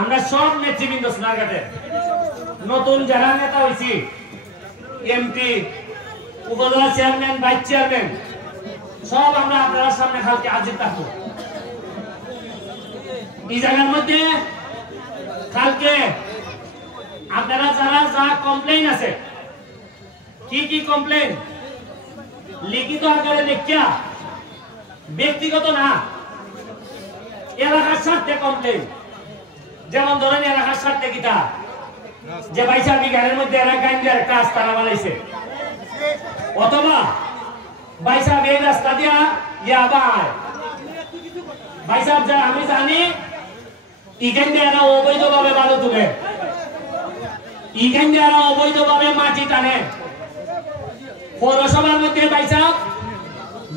আমরা সব নেতৃবৃন্দ সোনারঘাটের নতুন যারা নেতা হয়েছি, এমপি, উপজেলা চেয়ারম্যান, ভাইস চেয়ারম্যান, সব আমরা আপনার সামনে কালকে হাজির থাকবো। এই জায়গার মধ্যে কালকে আপনারা যারা যা কমপ্লেইন আছে, কি কি কমপ্লেইন লিখিত আকারে লিখিয়া, ব্যক্তিগত না, এলাকার স্বার্থে কমপ্লেইন। যেমন ধরেন এলাকার স্বার্থে কিতা যে 22 বিঘার মধ্যে এরা গাঞ্জার কাজ তারা বানাইছে, অথবা 22 এই রাস্তা দিয়া ইয়াবাই 22 যা আমি জানি ইখানে এরা অবৈধভাবে বালু তুলে, ইখানে এরা অবৈধভাবে মাটি টানে। পৌরসভার মধ্যে 22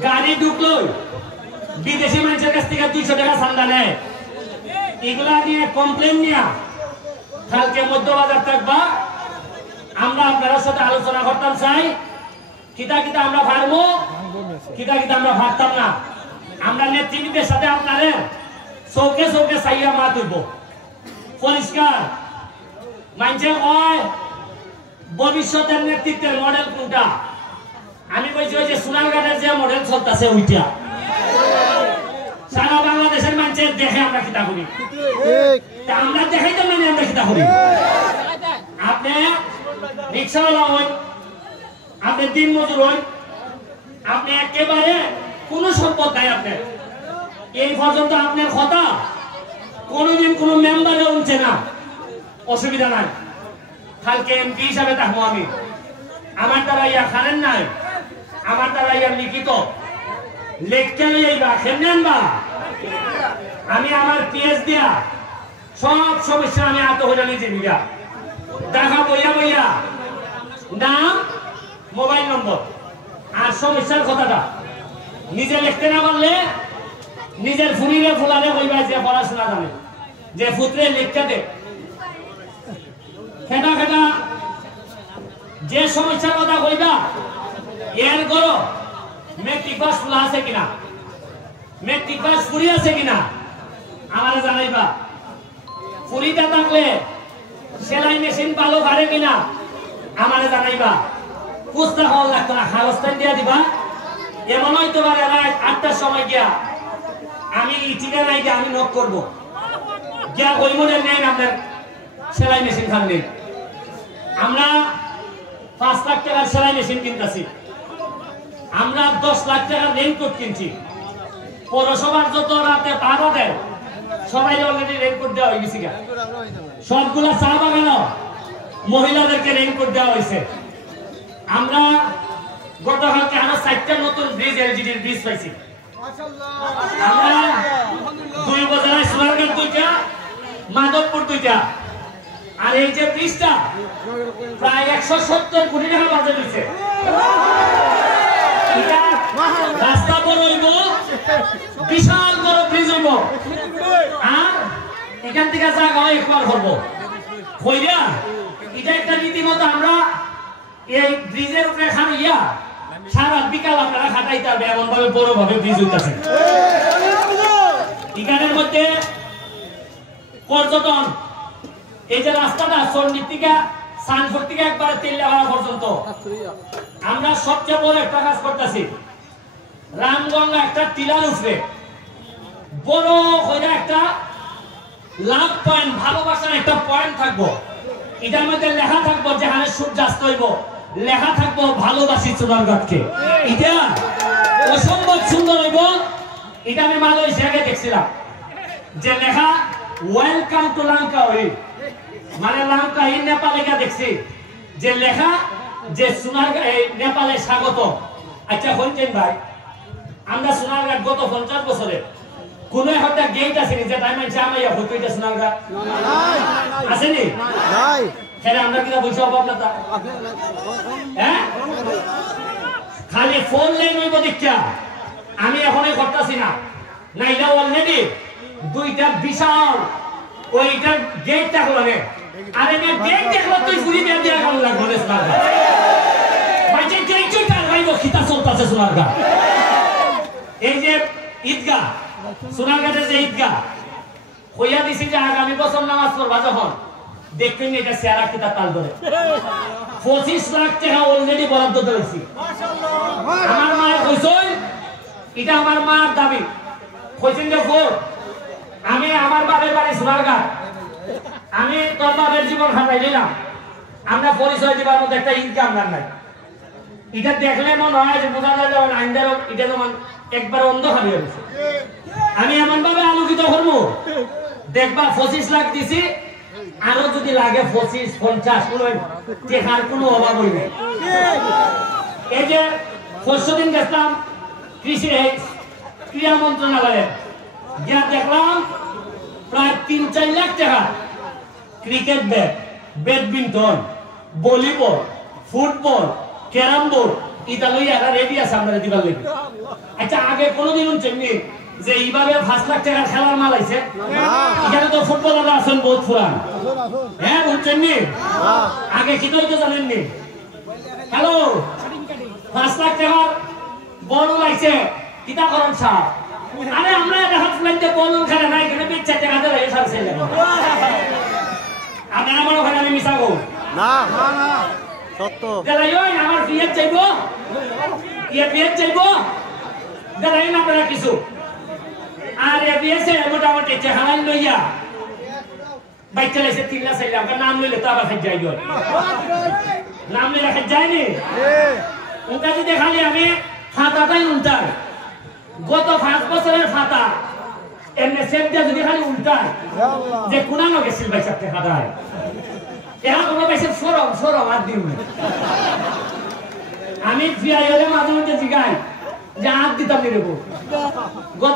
গাড়ি ঢুকলো বিদেশি মানুষের কাছ থেকে 200 টাকা চাঁদা নেয়। এগুলা নিয়ে কমপ্লেন নিয়ে কালকে মধ্যবাজার থাকবা, আমরা আপনার সাথে আলোচনা করতাম চাই কিতা কিতা আমরা পারবো, কিতা কিতা আমরা পারতাম না। আমরা নেতৃবৃন্দের সাথে আপনাদের চৌকে চৌকে চাইয়া মাত হইব পরিষ্কার। মানছে কয় ভবিষ্যতের নেতৃত্বের মডেল কোনটা? আমি কইছি যে সোনারঘাটের যে মডেল চলতেছে ওইটা সারা বাংলাদেশের মানুষের দেখে আমরা কিতা করি, আমরা দেখাইতাম না আমরা কিতা করি। আপনি রিক্সাওয়ালা হন, আপনি দিন মজুর হন, আপনি একেবারে কোনো সম্পদ নাই আপনার, এই পর্যন্ত আপনার কথা কোনোদিন কোনো মেম্বারে উঠছে না, অসুবিধা নাই। কালকে এমপি হিসাবে থাকবো আমি, আমার দ্বারা ইয়া খানেন নাই, আমার দ্বারা ইয়া লিখিত লেখকে লইবা খেলেন বা আমি আমার পিএস দিয়া সব সমস্যা আমি আত হইয়া নিজে নিয়া দেখা বইয়া বইয়া নাম, মোবাইল নম্বর আর সমস্যার কথাটা নিজে লিখতে না পারলে নিজের ফুরিরে ফুলারে কইবা যে পড়াশোনা জানে, যে পুত্রে লিখতে দে খেটা খেটা যে সমস্যার কথা কইবা এর করো মেট্রিক পাস ফুলা আছে কিনা, মেট্রিক পাস ফুরি আছে কিনা আমার জানাইবা। ফুরিটা থাকলে সেলাই মেশিন ভালো পারে কিনা আমার জানাইবা। পুস্তা হওয়া লাগতো না, খাগস্তান দিয়া দিবা। এমন হয়তো পারে রাত 8টার সময় গিয়া আমি ঠিকানায় গিয়া আমি নক করবো, গিয়া ওই মনে নেন আপনার সেলাই মেশিন খাননি। আমরা 5 লাখ টাকার সেলাই মেশিন কিনতেছি, আমরা 10 লাখ টাকার রেইনকোট কিনছি। পৌরসভার যত রাতে পাড়া দেয় সবাই অলরেডি রেইনকোট দেওয়া হয়ে গেছে, সবগুলা চা বাগান মহিলাদেরকে রেইনকোট দেওয়া হয়েছে। আমরা গতকালকে আরো 4টা নতুন ব্রিজ, এলজিডির ব্রিজ পাইছি। আমরা 2 উপজেলায় সোনারঘাট 2টা, মাধবপুর 2টা, আর এই যে ব্রিজটা প্রায় 170 কোটি টাকা বাজেট হয়েছে। রাস্তা বড় হইব, বিশাল বড় ব্রিজ হইব, আর এখান থেকে জায়গা হয় একবার করবো হইয়া। এটা একটা রীতিমতো আমরা এই ব্রিজের উপরে খাইয়া সারা বিকাল আপনারা খাটাইতে হবে, এমন ভাবে বড় ভাবে ব্রিজ হইতেছে। এখানের মধ্যে পর্যটন, এই যে রাস্তাটা চন্ডির থেকে সানপুর থেকে একবারে তেলিয়াপাড়া পর্যন্ত আমরা সবচেয়ে বড় একটা কাজ করতেছি। রামগঙ্গা একটা টিলার উপরে বড় হয়ে একটা লাভ পয়েন্ট, ভালোবাসার একটা পয়েন্ট থাকবো। এটার মধ্যে লেখা থাকবো যেখানে সূর্যাস্ত হইব, লেখা থাকবো ভালোবাসি সোনারঘাটকে। এটা অসম্ভব সুন্দর হইব। এটা আমি মালয়েশিয়াকে দেখছিলাম যে লেখা ওয়েলকাম টু লঙ্কা, ওই মানে লঙ্কা এই নেপালে দেখছি যে লেখা যে সোনারঘাট নেপালে স্বাগত। আচ্ছা হইতেন ভাই, আমরা সোনারঘাট গত 50 বছরে কোন একটা গেট আসেনি যে তাই মানে আমি হইতো এটা সোনারঘাট আসেনি? হ্যাঁ, আমরা কিনা বলছি অভাব না তা, হ্যাঁ খালি 4 লেন হইব দীক্ষা আমি এখনই করতেছি না, নাইলে অলরেডি 2টা বিশাল ওইটার গেট থাকলো। আরে গেট দেখলো তুই ফুরি দিয়ে দিয়া ভালো লাগবে সোনারঘাট বাজে গেট টাকাইব খিতা চলতেছে সোনারঘাট। এই যে ঈদগাহ, সোনারঘাটের যে ঈদগাহ কইয়া দিছি যে আগামী বছর নামাজ পড়বা যখন দেখবেন এটা চেহারা কিতা তাল ধরে 25 লাখ টাকা অলরেডি বরাদ্দ দিয়েছি আমার মা কইছেন এটা আমার মার দাবি কইছেন যে আমি আমার বাবার বাড়ি সোনারঘাট আমি তোর বাবার জীবন হারাই দিলাম আমরা পরিচয় দিবার মধ্যে একটা ইনকাম নাই এটা দেখলে মনে হয় যে বোঝা যায় যেমন আইনদার এটা যেমন একবার অন্ধ হারিয়ে গেছে আমি এমন ভাবে আলোকিত করবো দেখবা 25 লাখ দিছি আরো যদি লাগে 25-50 টেকার কোনো অভাব হইবে এই যে পরশুদিন গেছিলাম কৃষি ক্রীড়া মন্ত্রণালয়ে গিয়া দেখলাম প্রায় 3-4 লাখ টাকা cricket bat badminton volleyball football carrom board এটা লইয়া রেডি আছে আমরা দিবার লাগি আচ্ছা আগে কোনোদিন শুনছেননি যে এইভাবে 5 লাখ টাকার খেলার মাল আইছে এখানে তো ফুটবলাররা আছেন বহুত পুরান হ্যাঁ শুনছেননি আগে কি তো জানেননি হ্যালো 5 লাখ টাকার বল আইছে কিতা করেন সাহেব আরে আমরা দেখা ফ্লাইটে বল খেলে না এখানে 4 টাকা দিয়ে সারছে আপনারা আমার ওখানে আমি মিশা গো না না না সত্য দেলাই ওই আমার বিয়ের চাইবো বিয়ের চাইবো দেলাই না আপনারা কিছু আর বিয়েছে মোটামুটি চেহারাই লইয়া বাইক চালাইছে 3 লাখ চাইলাম নাম লইলে তো আবার খাই যাই নাম লইলে খাই যায়নি ওটা যদি খালি আমি খাতাটাই উল্টাই গত 5 বছরের খাতা এমনি সেমটা যদি খালি উল্টাই যে কোনানো গেছিল ভাই সাথে খাতায় এখন কোনো বেশি সরম আর দিন আমি ফিয়াই হলে মাঝে মধ্যে জিগাই যে হাত দিতাম নিরে গত